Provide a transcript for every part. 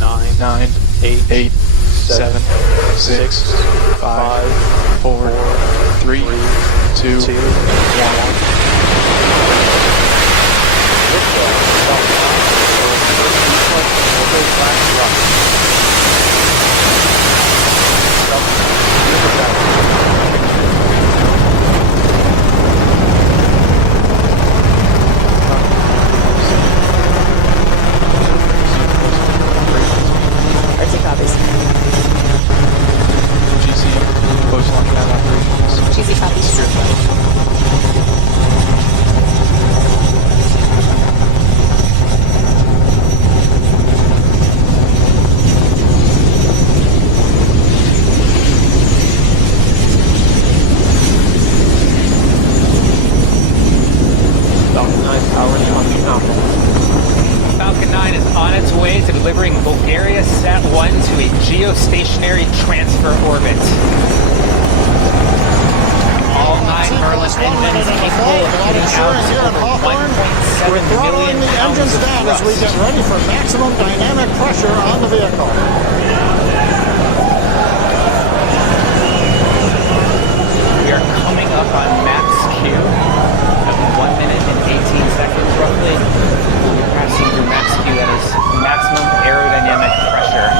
9, 8, 7, 6, 5, 4, 3, 2, RT copies. GC, post launch pad operations. GC copies. Falcon 9 power is launching nominal. Falcon 9 is on its way to delivering Bulgariasat 1 to a geostationary transfer orbit. All 9 Merlin engines capable of putting out over 1.7 million pounds of down as we get thrust. ready for maximum dynamic pressure on the vehicle. We are coming up on max Q at 1 minute and 18 seconds roughly. We'll be passing through max Q, that is maximum aerodynamic pressure.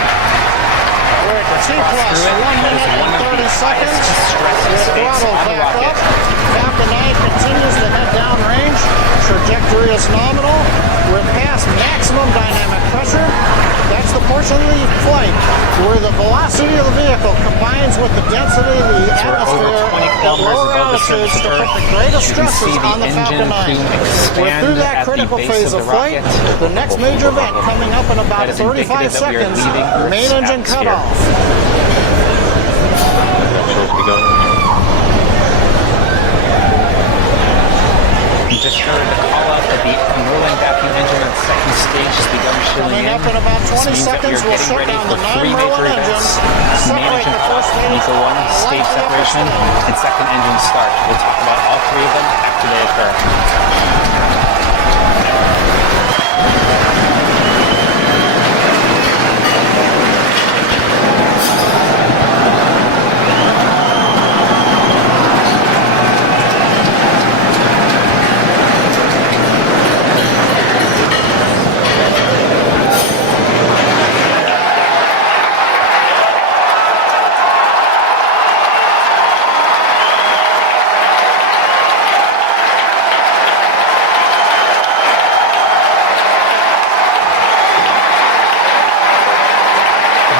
We're at the T plus, Through it, 1 that is minute one and of 30 the seconds. highest stress With states throttle on a back rocket. up. Falcon 9 continues to head downrange. Trajectory is nominal. We're past maximum dynamic pressure. That's the portion of the flight where the velocity of the vehicle combines with the density of the So we're over atmosphere 20 at kilometers lower above the altitudes surface to of put Earth. the greatest You can stresses see the on the engine Falcon 9. plume We're through expand that at the critical base phase of of the flight. rocket. The next major event coming up in about That is 35 indicative that we are seconds. leaving Earth's Main engine cut atmosphere. off. We just heard the call out that the Merlin vacuum engine on the second stage has begun shilling Coming in. up in about 20 This means that we seconds, are we'll getting shut ready down for the 3 9 major Merlin events. engines, Main separate engine the cutoff, first stage, MECO 1, stage light the upper separation, stage. and second engine start. We'll talk about all 3 of them after they occur.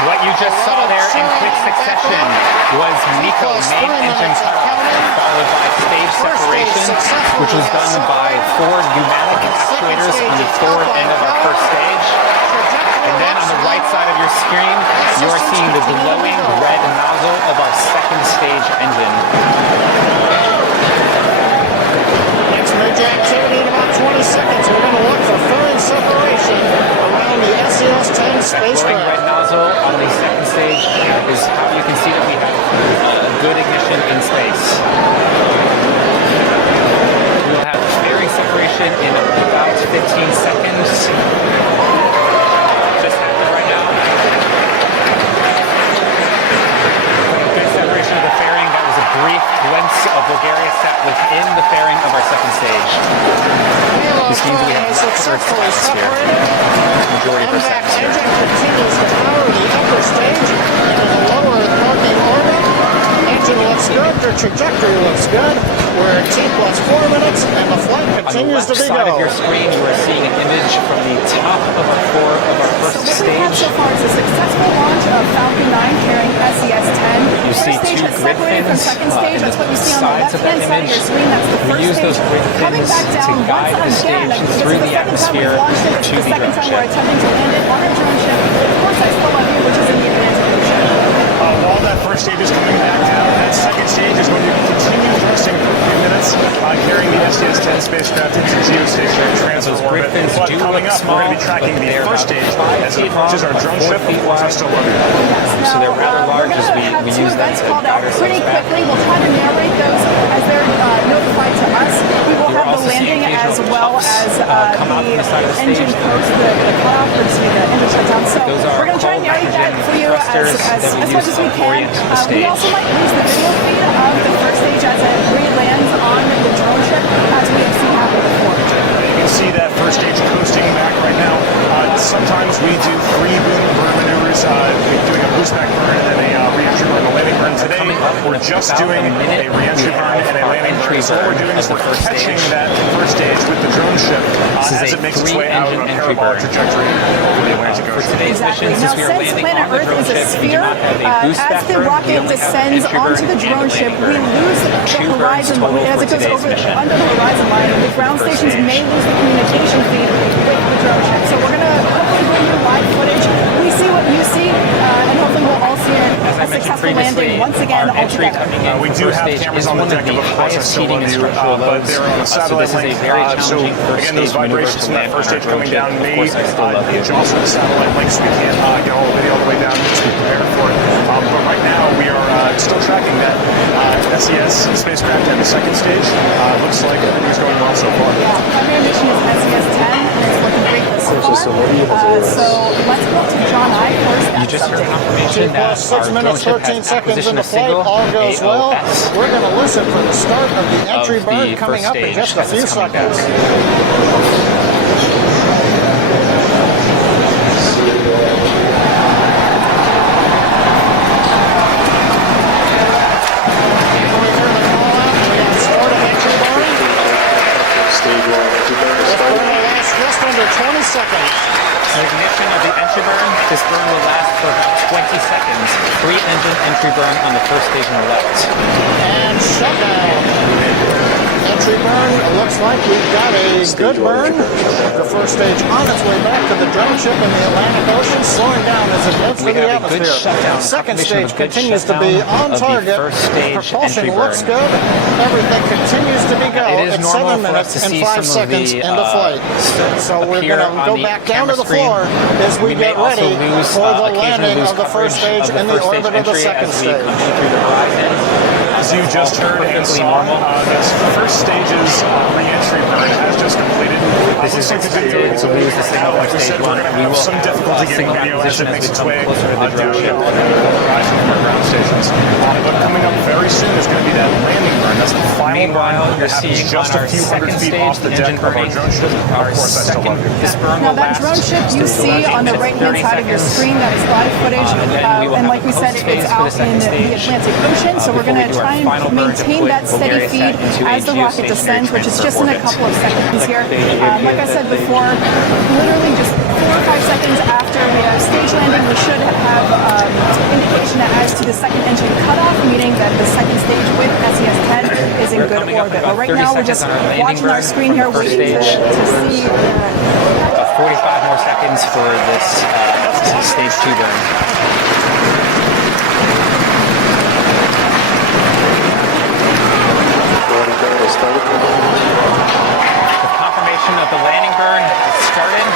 What you just saw there in quick succession was MECO main engine cutoff, followed by stage separation, which was done by 4 pneumatic actuators on the forward end of our first stage. And then on the right side of your screen, you are seeing the glowing red nozzle of our second stage engine. Next major activity in about 20 seconds. We're going to look for fairing separation around the SES-10 That glowing red spacecraft. nozzle on the second stage is how you can see that we have good ignition in space. We will have fairing separation in about 15 seconds. Just happened right now. Good separation of the fairing. That was a brief glimpse of Bulgariasat within the fairing of our second stage. This means that we have left Earth's Successfully atmosphere. separated. Majority of Earth's MVAC atmosphere. engine continues to power the upper stage into the lower parking orbit. Engine looks good. Their trajectory looks good. We're at T plus 4 minutes, and the flight On the continues left to be side of go. your screen, you are seeing an image from the top of our floor of our first So what we have stage. so far is a successful launch of Falcon 9 carrying SES-10. You see First stage 2 has grid separated from fins second stage. in That's what you see on the sides of that left-hand side of image. your screen. That's the We first use stage. those grid Coming fins back to down guide the once stage again. This through is the the second time atmosphere we've launched it. This to is the the second drone time we're ship. attempting to land it on our drone ship. Of course, I still love you, which is in the Atlantic Ocean. While that first stage is coming back down, that second stage is going to continue thrusting for a few minutes, carrying the SES-10 spacecraft into geostationary transfer Those grid orbit. fins But do coming look up, we're going to be small, tracking but the they're first about stage 5 as it feet approaches long our by drone 4 ship. feet Which I wide. still love you. So they're rather large as we have 2 use them events to called guide out pretty ourselves back. quickly. We'll try to narrate those as they're notified to us. We will You're have the also seeing landing as occasional come out from the side of the engine stage. coast, the cutoff, or excuse me, the engine shutdown. So Those are we're going to try and cold narrate that engine for you thrusters that we as much use as we to can. orient the We stage. also might lose the video feed of the first stage as it re-lands on the drone ship, as we have seen happen before. You can see that first stage coasting back right now. Sometimes we do three burn maneuvers, doing a boost back burn and then a re-entry burn, a landing burn. Today, we're just doing a re-entry burn and a landing burn. So what we're doing is we're catching that first stage with the drone ship as it makes its way out of a parabolic trajectory over the Atlantic For Ocean. today's mission, since Now, we are since landing planet on the Earth drone is a ship, we do sphere, not have a boost as back the burn. We rocket only have descends entry onto burn the and drone ship, landing we burn. lose the Two burns horizon total as for it goes today's over mission. under the horizon line. The ground First stations may stage. lose the communication feed with the drone ship. So we're going to hopefully bring you live footage. We see what you see, and hopefully we'll all see As I a mentioned successful landing previously, once again our all entry together. coming in We for do first have stage cameras is on the one of deck, the of course, I highest still heating love and you, structural but loads. they're on a So satellite this is a link. very So challenging first again, those stage maneuver vibrations to from that land first on our stage drone coming ship. down Of may course, I still love you. jostle the satellite link so we can't get all the video all the way down to be prepared for it. But right now we are still tracking that SES spacecraft at the second stage. Looks like everything's going well so far. Yeah, primary mission is SES-10, and it's looking great thus far. So let's go to John I first. You just heard confirmation that Plus our 6 drone minutes, ship 13 has seconds acquisition into of flight. signal, All goes well. AOS. We're going to listen for the start of the entry Of burn the coming first up in stage just a as few it's coming down. seconds. Start of entry burn. This burn will last just under 20 seconds. The ignition of the entry burn, this burn will last for about 20 seconds. Three-engine entry burn on the first stage on the left. And shutdown. Entry burn. It looks like we've got a good burn. The first stage on its way back to the drone ship in the Atlantic Ocean, slowing down as it heads for We the have a good atmosphere. shutdown. Second Confirmation stage of a good continues to be shutdown on of the target. first stage Propulsion entry looks burn. good. Everything continues to be go. It is It's normal 7 for us minutes to and see 5 some of seconds the, into flight. So we're appear going to on go the back down to camera the floor screen. as we may get also ready lose, for the occasionally landing lose of the first coverage stage of in the first stage orbit of the entry second as we stage. come in through the horizon. As you just heard and Perfectly saw, normal. this first stage's re-entry burn has just completed. This is Looks like the video expected is to lose the signal like for we said, stage we're one. going to We have will some have difficulty getting signal video as acquisition it as makes we its come way closer to the down drone to ship. the horizon from our ground stations. But coming up very soon is going to be that landing burn. That's the final Meanwhile, burn you're that happens seeing just on a our few hundred second feet stage off the deck engine of our burning. drone ship. Our Of course, I still second, love you. this burn Now will that last drone ship you just see on the 8 right hand minutes, side of your 30 screen, that is live footage. And then we will And have like we a said, post phase it's for out the second in the stage, Atlantic Ocean. So we're before going we to do our try and final burn to maintain put that steady Bulgariasat feed into a as the rocket geostationary descends, which is transfer just in a orbit. couple of seconds here. Like Like I said before, literally just 4 or 5 seconds after the stage landing, we should have indication that as to the second engine cutoff, meaning that the second stage with SES-10 is in We're good coming up orbit. about But right 30 now, we're seconds just on our landing watching our burn screen from here, the first waiting to stage. see. 45 more seconds for this stage 2 burn. The confirmation of the landing burn has started.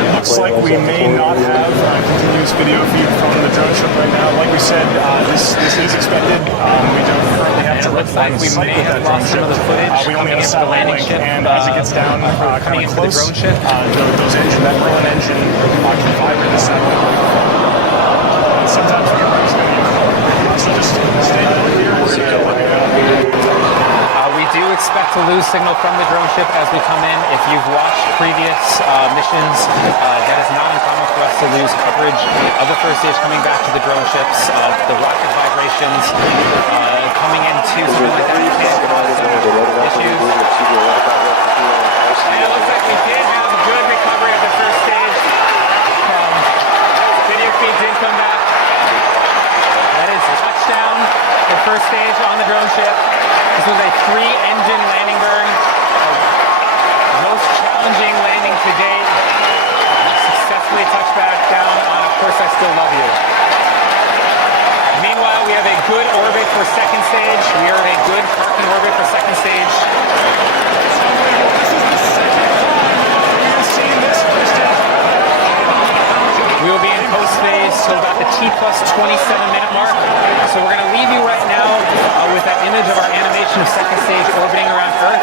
It looks like we may not have continuous video feed from the drone ship right now. Like we said, this is expected. We don't currently have And it looks like we site may with have that drone lost ship. some of the footage We only coming have a in for the satellite landing link, ship, and as it gets down coming kind into of the close, drone ship. that propellant engine can vibrate the satellite link. Sometimes we get right so just stay down here and let me know. We do expect to lose signal from the drone ship as we come in. If you've watched previous missions, that is not uncommon for us to lose coverage of the first stage coming back to the drone ships. The rocket vibrations coming into something like that can cause some issues. And it looks like we did have a good recovery of the first stage. Video feed did come back. That is touchdown, the first stage on the drone ship. This was a 3-engine landing burn. Most challenging landing to date. Successfully touched back down on Of Course I Still Love You. Meanwhile, we have a good orbit for second stage. We are in a good parking orbit for second stage. We will be in post phase till about the T plus 27 minute mark. image of our animation of second stage orbiting around Earth.